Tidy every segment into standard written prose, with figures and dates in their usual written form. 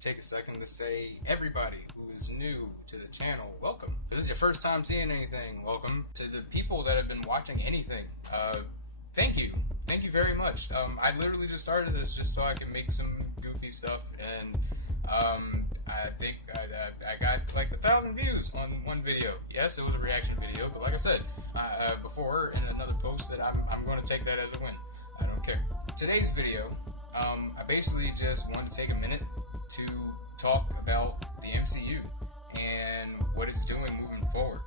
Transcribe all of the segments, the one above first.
take a second to say, everybody who is new to the channel, welcome. If this is your first time seeing anything, welcome. To the people that have been watching anything, thank you. Thank you very much. I literally just started this just so I can make some goofy stuff, and I think I got like 1,000 views on one video. Yes, it was a reaction video, but like I said before in another post, that I'm going to take that as a win. I don't care. Today's video, I basically just wanted to take a minute to talk about the MCU and what it's doing moving forward.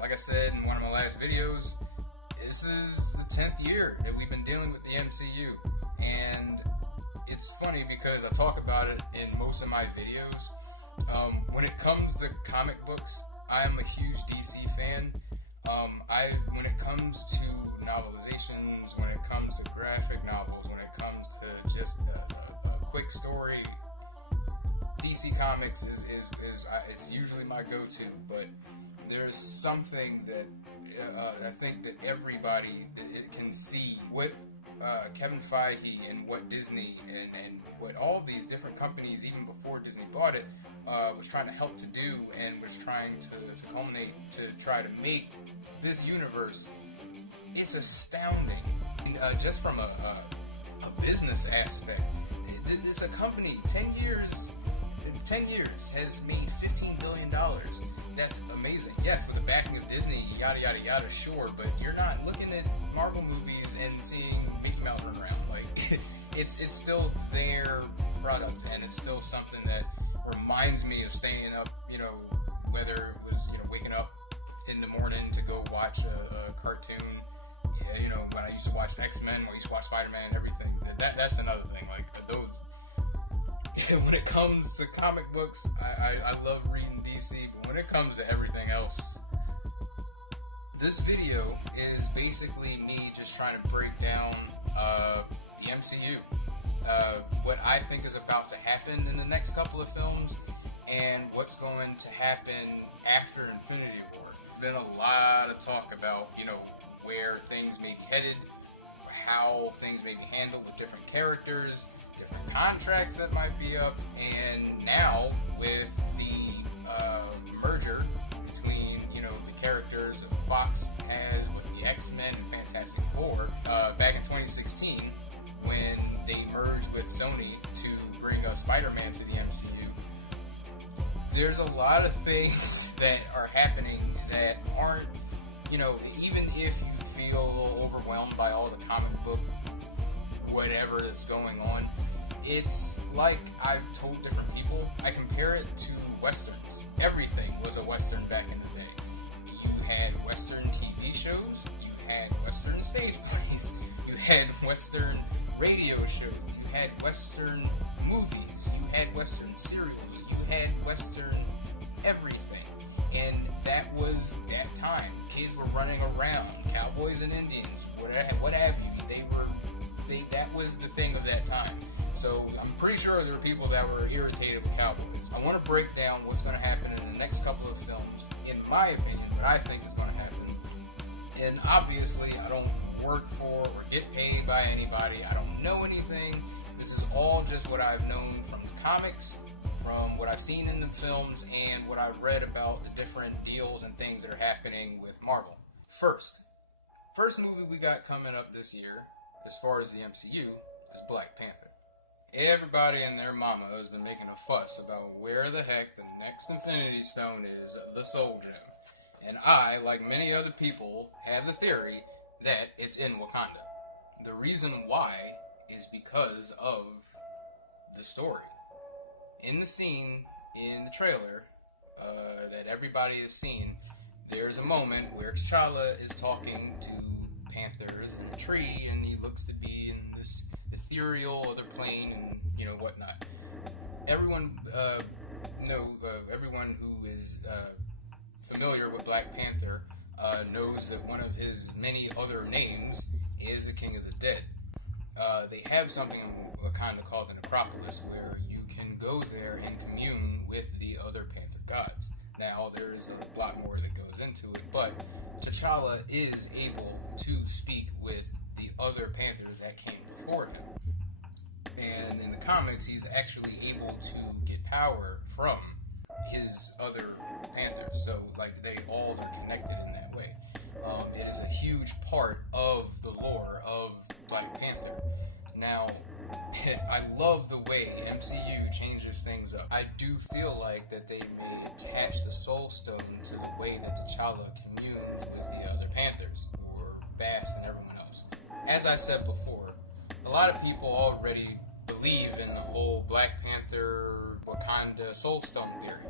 Like I said in one of my last videos, this is the 10th year that we've been dealing with the MCU, and it's funny because I talk about it in most of my videos. When it comes to comic books, I am a huge DC fan. When it comes to novelizations, when it comes to graphic novels, when it comes to just a quick story, DC Comics is usually my go-to. But there's something that I think that everybody can see what Kevin Feige and what Disney and what all these different companies, even before Disney bought it, was trying to help to do, and was trying to culminate to try to make this universe. It's astounding. Just from a business aspect, it's a company 10 years has made $15 billion. That's amazing. Yes, with the backing of Disney, yada yada yada, sure, but you're not looking at Marvel movies and seeing Mickey Mouse run around. Like, it's still their product, and it's still something that reminds me of staying up, whether it was, waking up in the morning to go watch a cartoon. Yeah, when I used to watch X-Men, when I used to watch Spider-Man and everything. That's another thing. Like, those. When it comes to comic books, I love reading DC, but when it comes to everything else, this video is basically me just trying to break down the MCU, what I think is about to happen in the next couple of films, and what's going to happen after Infinity War. There's been a lot of talk about, where things may be headed, how things may be handled with different characters, different contracts that might be up, and now with the merger between, the characters that Fox has with the X-Men and Fantastic Four, back in 2016, when they merged with Sony to bring Spider-Man to the MCU, there's a lot of things that are happening that aren't, even if you feel a little overwhelmed by all the comic book whatever that's going on, it's like I've told different people, I compare it to Westerns. Everything was a Western back in the day. You had Western TV shows, you had Western stage plays, you had Western radio shows, you had Western movies, you had Western serials, you had Western everything. And that was that time. Kids were running around, cowboys and Indians, what have you. That was the thing of that time. So I'm pretty sure there are people that were irritated with cowboys. I want to break down what's going to happen in the next couple of films, in my opinion, what I think is going to happen. And obviously, I don't work for or get paid by anybody. I don't know anything. This is all just what I've known from the comics, from what I've seen in the films, and what I've read about the different deals and things that are happening with Marvel. First movie we got coming up this year, as far as the MCU, is Black Panther. Everybody and their mama has been making a fuss about where the heck the next Infinity Stone is, the Soul Gem. And I, like many other people, have the theory that it's in Wakanda. The reason why is because of the story. In the scene, in the trailer, that everybody has seen, there's a moment where T'Challa is talking to panthers in a tree, and he looks to be in this ethereal other plane, and whatnot. Everyone everyone who is familiar with Black Panther knows that one of his many other names is the King of the Dead. They have something in Wakanda called the Necropolis, where you can go there and commune with the other Panther gods. Now, there is a lot more that goes into it, but T'Challa is able to speak with the other Panthers that came before him. And in the comics, he's actually able to get power from his other Panthers. So, like, they all are connected in that way. It is a huge part of the lore of Black Panther. Now, I love the way MCU changes things up. I do feel like that they may attach the Soul Stone to the way that T'Challa communes with the other Panthers, or Bass and everyone else. As I said before, a lot of people already believe in the whole Black Panther Wakanda Soul Stone theory.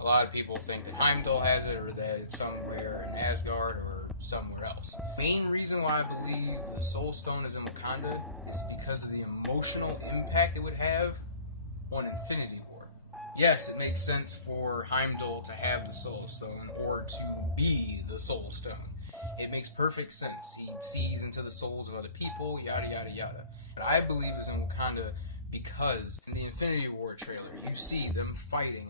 A lot of people think that Heimdall has it, or that it's somewhere in Asgard, or somewhere else. Main reason why I believe the Soul Stone is in Wakanda is because of the emotional impact it would have on Infinity War. Yes, it makes sense for Heimdall to have the Soul Stone, or to be the Soul Stone. It makes perfect sense. He sees into the souls of other people, yada yada yada. But I believe it's in Wakanda because in the Infinity War trailer, you see them fighting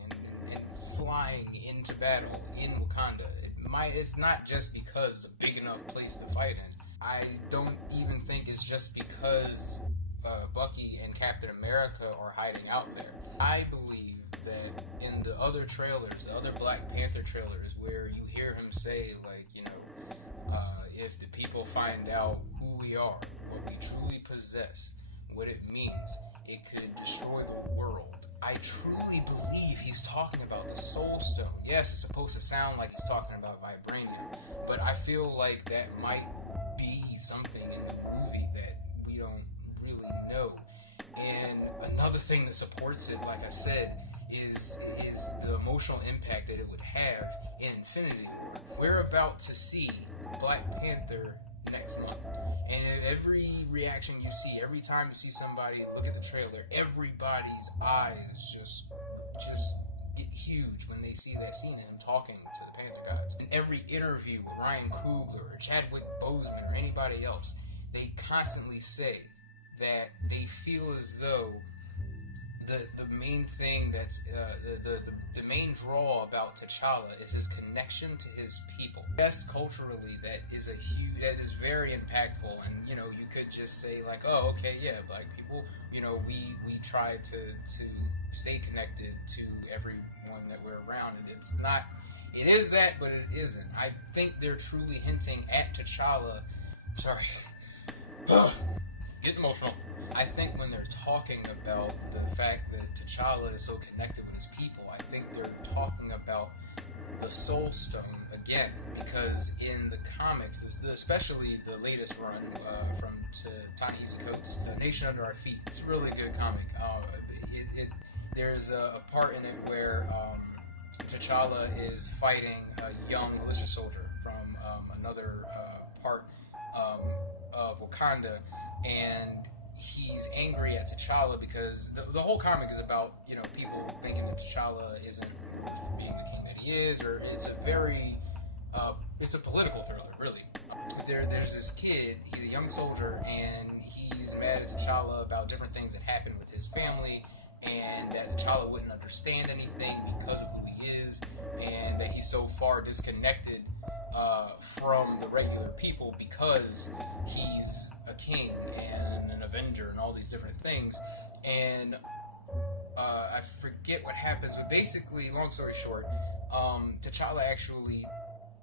and flying into battle in Wakanda. It's not just because it's a big enough place to fight in. I don't even think it's just because Bucky and Captain America are hiding out there. I believe that in the other trailers, the other Black Panther trailers, where you hear him say, like, you know, if the people find out who we are, what we truly possess, what it means, it could destroy the world. I truly believe he's talking about the Soul Stone. Yes, it's supposed to sound like he's talking about vibranium, but I feel like that might be something in the movie that we don't really know. And another thing that supports it, like I said, is the emotional impact that it would have in Infinity War. We're about to see Black Panther next month, and every reaction you see, every time you see somebody look at the trailer, everybody's eyes just get huge when they see that scene of him talking to the Panther gods. In every interview with Ryan Coogler or Chadwick Boseman or anybody else, they constantly say that they feel as though the main thing that's the main draw about T'Challa is his connection to his people. Yes, culturally that is very impactful, and you know, you could just say like, oh, okay, yeah, Black people, you know, we try to stay connected to everyone that we're around, and it is that, but it isn't. I think they're truly hinting at T'Challa. Sorry. Get emotional. I think when they're talking about the fact that T'Challa is so connected with his people, I think they're talking about the Soul Stone again, because in the comics, especially the latest run from Ta-Nehisi Coates, The Nation Under Our Feet, it's a really good comic. There's a part in it where T'Challa is fighting a young militia soldier from another part of Wakanda, and he's angry at T'Challa because the whole comic is about, you know, people thinking that T'Challa isn't worth being the king that he is, or it's a very it's a political thriller, really. There's this kid, he's a young soldier, and he's mad at T'Challa about different things that happened with his family, and that T'Challa wouldn't understand anything because of who he is, and that he's so far disconnected from the regular people because he's a king and an avenger and all these different things. And I forget what happens, but basically, long story short, T'Challa actually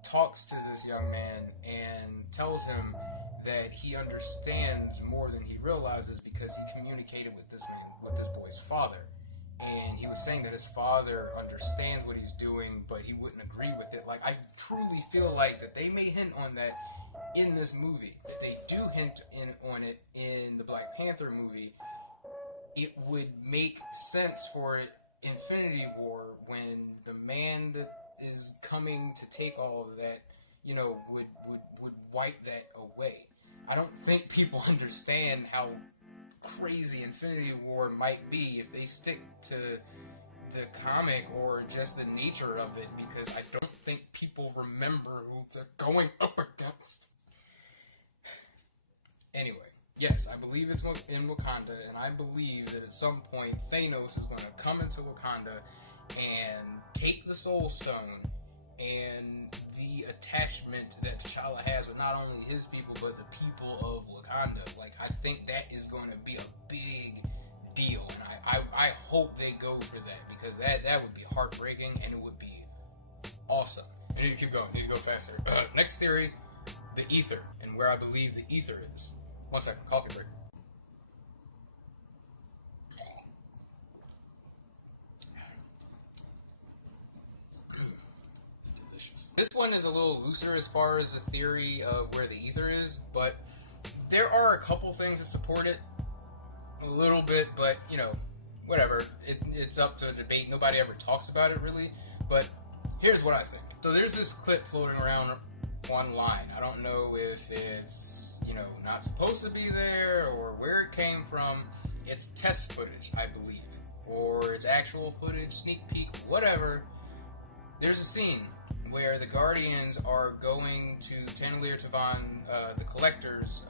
talks to this young man and tells him that he understands more than he realizes because he communicated with this boy's father. And he was saying that his father understands what he's doing, but he wouldn't agree with it. Like, I truly feel like that they may hint on that in this movie. If they do hint on it in the Black Panther movie, it would make sense for Infinity War, when the man that is coming to take all of that, you know, would wipe that away. I don't think people understand how crazy Infinity War might be if they stick to the comic or just the nature of it, because I don't think people remember who they're going up against. Anyway, yes, I believe it's in Wakanda, and I believe that at some point Thanos is going to come into Wakanda and take the Soul Stone, and the attachment that T'Challa has with not only his people but the people of Wakanda. Like, I think that is going to be a big deal, and I hope they go for that, because that would be heartbreaking and it would be awesome. I need to keep going. I need to go faster. Next theory, the ether, and where I believe the ether is. 1 second, coffee break. Delicious. This one is a little looser as far as the theory of where the ether is, but there are a couple things that support it a little bit, but you know, whatever. It's up to debate. Nobody ever talks about it really, but here's what I think. So there's this clip floating around online. I don't know if it's, you know, not supposed to be there or where it came from. It's test footage, I believe, or it's actual footage, sneak peek, whatever. There's a scene where the Guardians are going to Tanalier Tavan, the Collector's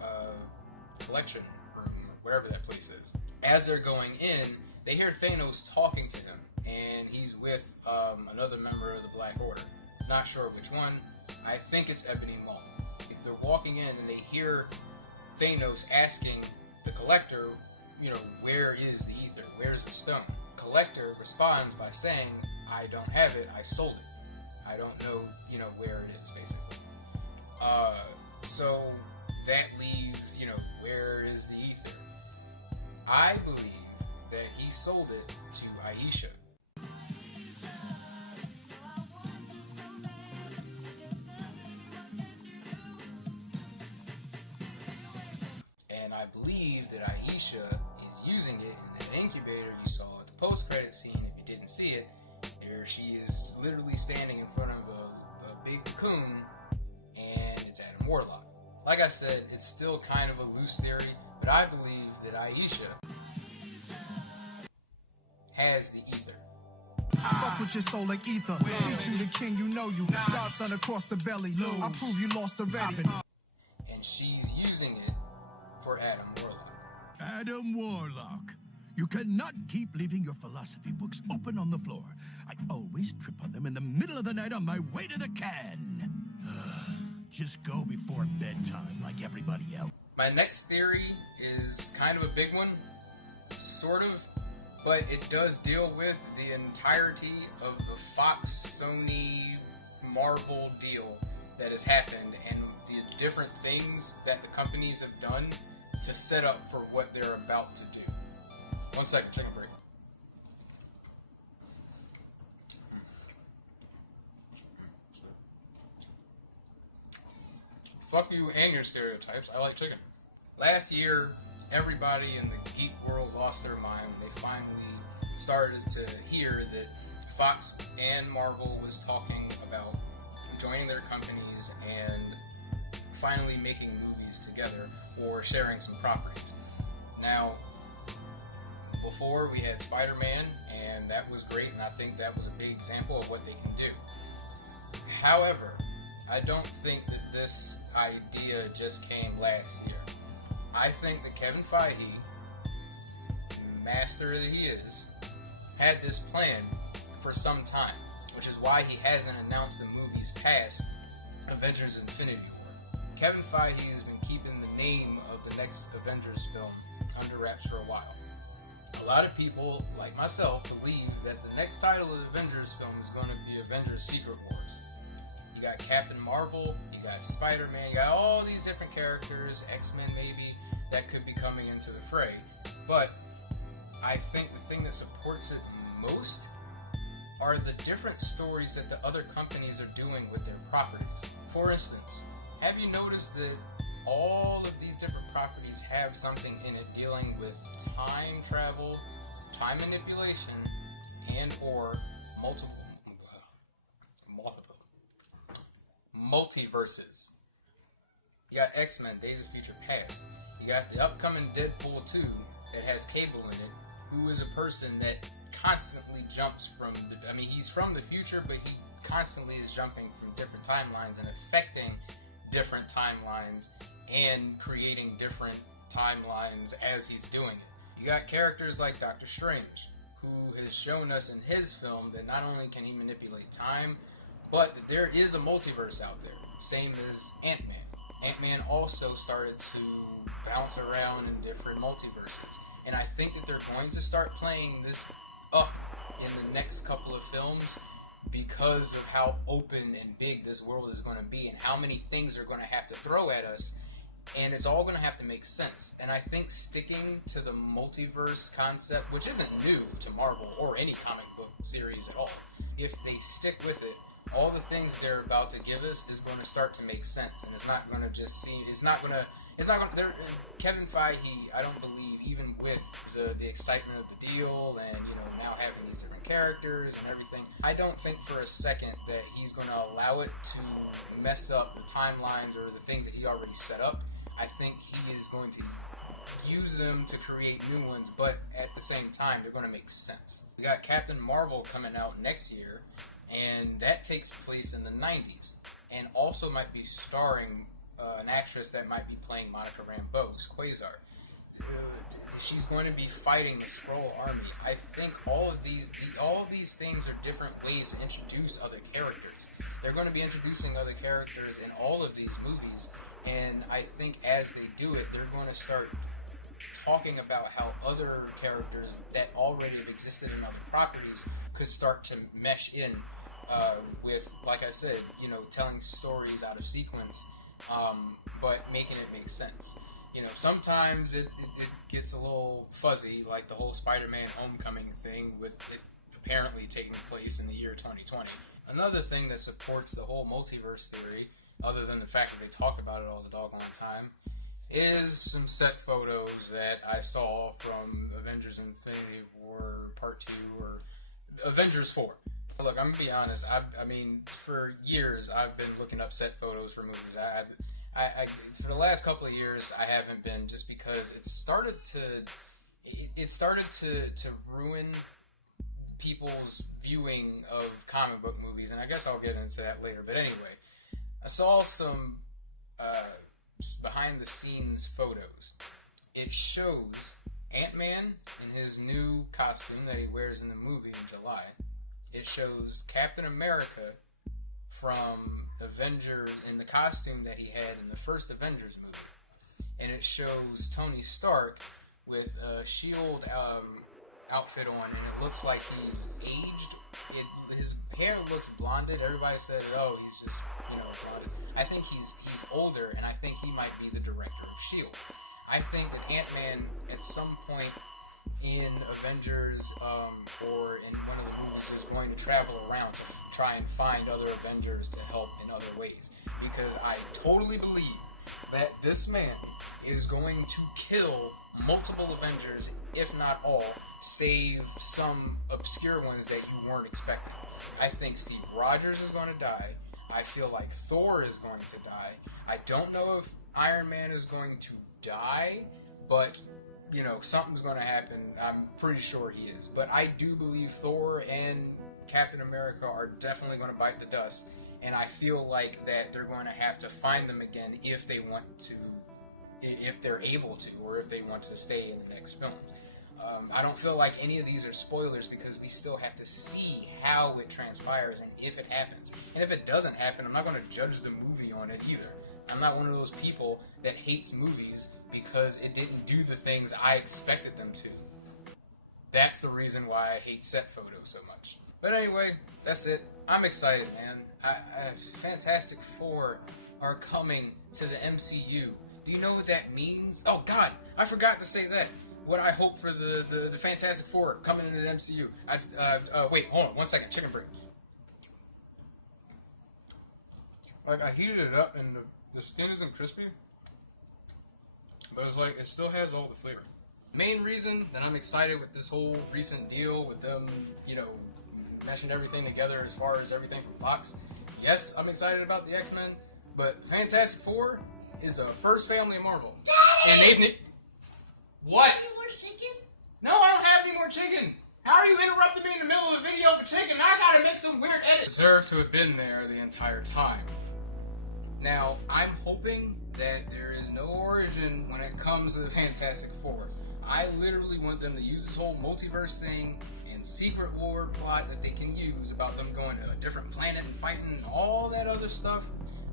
collection room, wherever that place is. As they're going in, they hear Thanos talking to him, and he's with another member of the Black Order. Not sure which one. I think it's Ebony Maw. They're walking in and they hear Thanos asking the Collector, you know, where is the ether? Where's the stone? Collector responds by saying, I don't have it, I sold it. I don't know, you know, where it is, basically. So that leaves, you know, where is the ether? I believe that he sold it to Iesha. And I believe that Iesha is using it in that incubator you saw at the post-credit scene. If you didn't see it, there she is literally standing in front of a big cocoon, and it's Adam Warlock. Like I said, it's still kind of a loose theory, but I believe that Iesha has the ether. Fuck with your soul like ether. Teach you the king, you know you. Godson across the belly. I prove you lost already. And she's using it for Adam Warlock. Adam Warlock. You cannot keep leaving your philosophy books open on the floor. I always trip on them in the middle of the night on my way to the can. Just go before bedtime like everybody else. My next theory is kind of a big one, sort of, but it does deal with the entirety of the Fox, Sony, Marvel deal that has happened and the different things that the companies have done to set up for what they're about to do. 1 second, check a break. Fuck you and your stereotypes. I like chicken. Last year, everybody in the geek world lost their mind when they finally started to hear that Fox and Marvel was talking about joining their companies and finally making movies together or sharing some properties. Now, before we had Spider-Man, and that was great, and I think that was a big example of what they can do. However, I don't think that this idea just came last year. I think that Kevin Feige, master that he is, had this plan for some time, which is why he hasn't announced the movies past Avengers Infinity War. Kevin Feige has been keeping the name of the next Avengers film under wraps for a while. A lot of people, like myself, believe that the next title of the Avengers film is going to be Avengers Secret Wars. You got Captain Marvel, you got Spider-Man, you got all these different characters, X-Men maybe, that could be coming into the fray. But I think the thing that supports it most are the different stories that the other companies are doing with their properties. For instance, have you noticed that all of these different properties have something in it dealing with time travel, time manipulation, and or multiverses? You got X-Men, Days of Future Past. You got the upcoming Deadpool 2 that has Cable in it, who is a person that constantly jumps from, he's from the future, but he constantly is jumping from different timelines and affecting different timelines and creating different timelines as he's doing it. You got characters like Doctor Strange, who has shown us in his film that not only can he manipulate time, but that there is a multiverse out there. Same as Ant-Man. Ant-Man also started to bounce around in different multiverses. and I think that they're going to start playing this up in the next couple of films because of how open and big this world is going to be and how many things they're going to have to throw at us, and it's all going to have to make sense. And I think sticking to the multiverse concept, which isn't new to Marvel or any comic book series at all, if they stick with it, all the things they're about to give us is going to start to make sense, and it's not going to just seem, Kevin Feige, I don't believe, even with the excitement of the deal and, now having these different characters and everything, I don't think for a second that he's going to allow it to mess up the timelines or the things that he already set up. I think he is going to use them to create new ones, but at the same time, they're going to make sense. We got Captain Marvel coming out next year, and that takes place in the 90s, and also might be starring an actress that might be playing Monica Rambeau's Quasar. She's going to be fighting the Skrull army. I think all of these things are different ways to introduce other characters. They're going to be introducing other characters in all of these movies, and I think as they do it, they're going to start talking about how other characters that already have existed in other properties could start to mesh in with, like I said, telling stories out of sequence, but making it make sense. Sometimes it gets a little fuzzy, like the whole Spider-Man Homecoming thing with it apparently taking place in the year 2020. Another thing that supports the whole multiverse theory, other than the fact that they talk about it all the doggone time, is some set photos that I saw from Avengers Infinity War Part 2 or Avengers 4. Look, I'm going to be honest, I mean, for years I've been looking up set photos for movies. I for the last couple of years I haven't been, just because it started to ruin people's viewing of comic book movies, and I guess I'll get into that later. But anyway, I saw some behind the scenes photos. It shows Ant-Man in his new costume that he wears in the movie in July. It shows Captain America from Avengers in the costume that he had in the first Avengers movie. And it shows Tony Stark with a SHIELD outfit on, and it looks like he's aged. His hair looks blonded. Everybody said, oh, he's just, blonded. I think he's older, and I think he might be the director of SHIELD. I think that Ant-Man, at some point in Avengers or in one of the movies, is going to travel around to try and find other Avengers to help in other ways. Because I totally believe that this man is going to kill multiple Avengers, if not all, save some obscure ones that you weren't expecting. I think Steve Rogers is going to die. I feel like Thor is going to die. I don't know if Iron Man is going to die, but something's going to happen. I'm pretty sure he is. But I do believe Thor and Captain America are definitely going to bite the dust, and I feel like that they're going to have to find them again if they want to, if they're able to, or if they want to stay in the next films. I don't feel like any of these are spoilers because we still have to see how it transpires and if it happens. And if it doesn't happen, I'm not going to judge the movie on it either. I'm not one of those people that hates movies because it didn't do the things I expected them to. That's the reason why I hate set photos so much. But anyway, that's it. I'm excited, man. Fantastic Four are coming to the MCU. Do you know what that means? Oh, God, I forgot to say that. What I hope for the Fantastic Four coming into the MCU. Wait, hold on, 1 second. Chicken break. Like, I heated it up and the skin isn't crispy, but it's like, it still has all the flavor. Main reason that I'm excited with this whole recent deal with them, meshing everything together as far as everything from Fox. Yes, I'm excited about the X-Men, but Fantastic Four is the first family of Marvel. Daddy! And they've... What? Any more chicken? No, I don't have any more chicken. How are you interrupting me in the middle of a video for chicken? I gotta make some weird edits. Deserve to have been there the entire time. Now, I'm hoping that there is no origin when it comes to the Fantastic Four. I literally want them to use this whole multiverse thing and secret war plot that they can use about them going to a different planet and fighting and all that other stuff.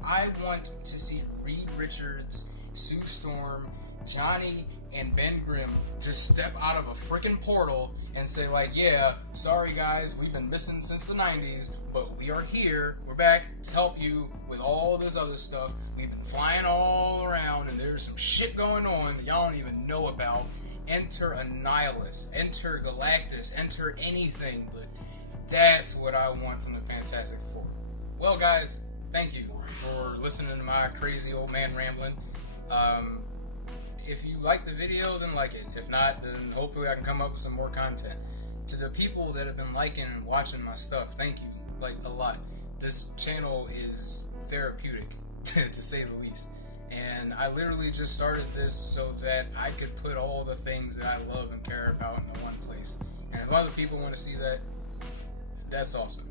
I want to see Reed Richards, Sue Storm, Johnny, and Ben Grimm just step out of a freaking portal and say like, yeah, sorry guys, we've been missing since the 90s, but we are here, we're back to help you with all this other stuff. We've been flying all around and there's some shit going on that y'all don't even know about. Enter Annihilus, enter Galactus, enter anything, but that's what I want from the Fantastic Four. Well guys, thank you for listening to my crazy old man rambling. If you like the video, then like it. If not, then hopefully I can come up with some more content. To the people that have been liking and watching my stuff, thank you, like a lot. This channel is therapeutic, to say the least. And I literally just started this so that I could put all the things that I love and care about in one place. And if other people want to see that, that's awesome.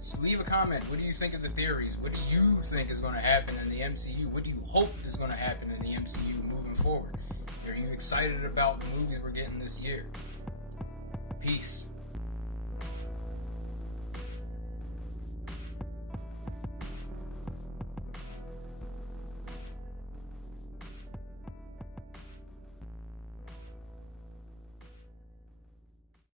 So leave a comment. What do you think of the theories? What do you think is going to happen in the MCU? What do you hope is going to happen in the MCU moving forward? Are you excited about the movies we're getting this year? Peace.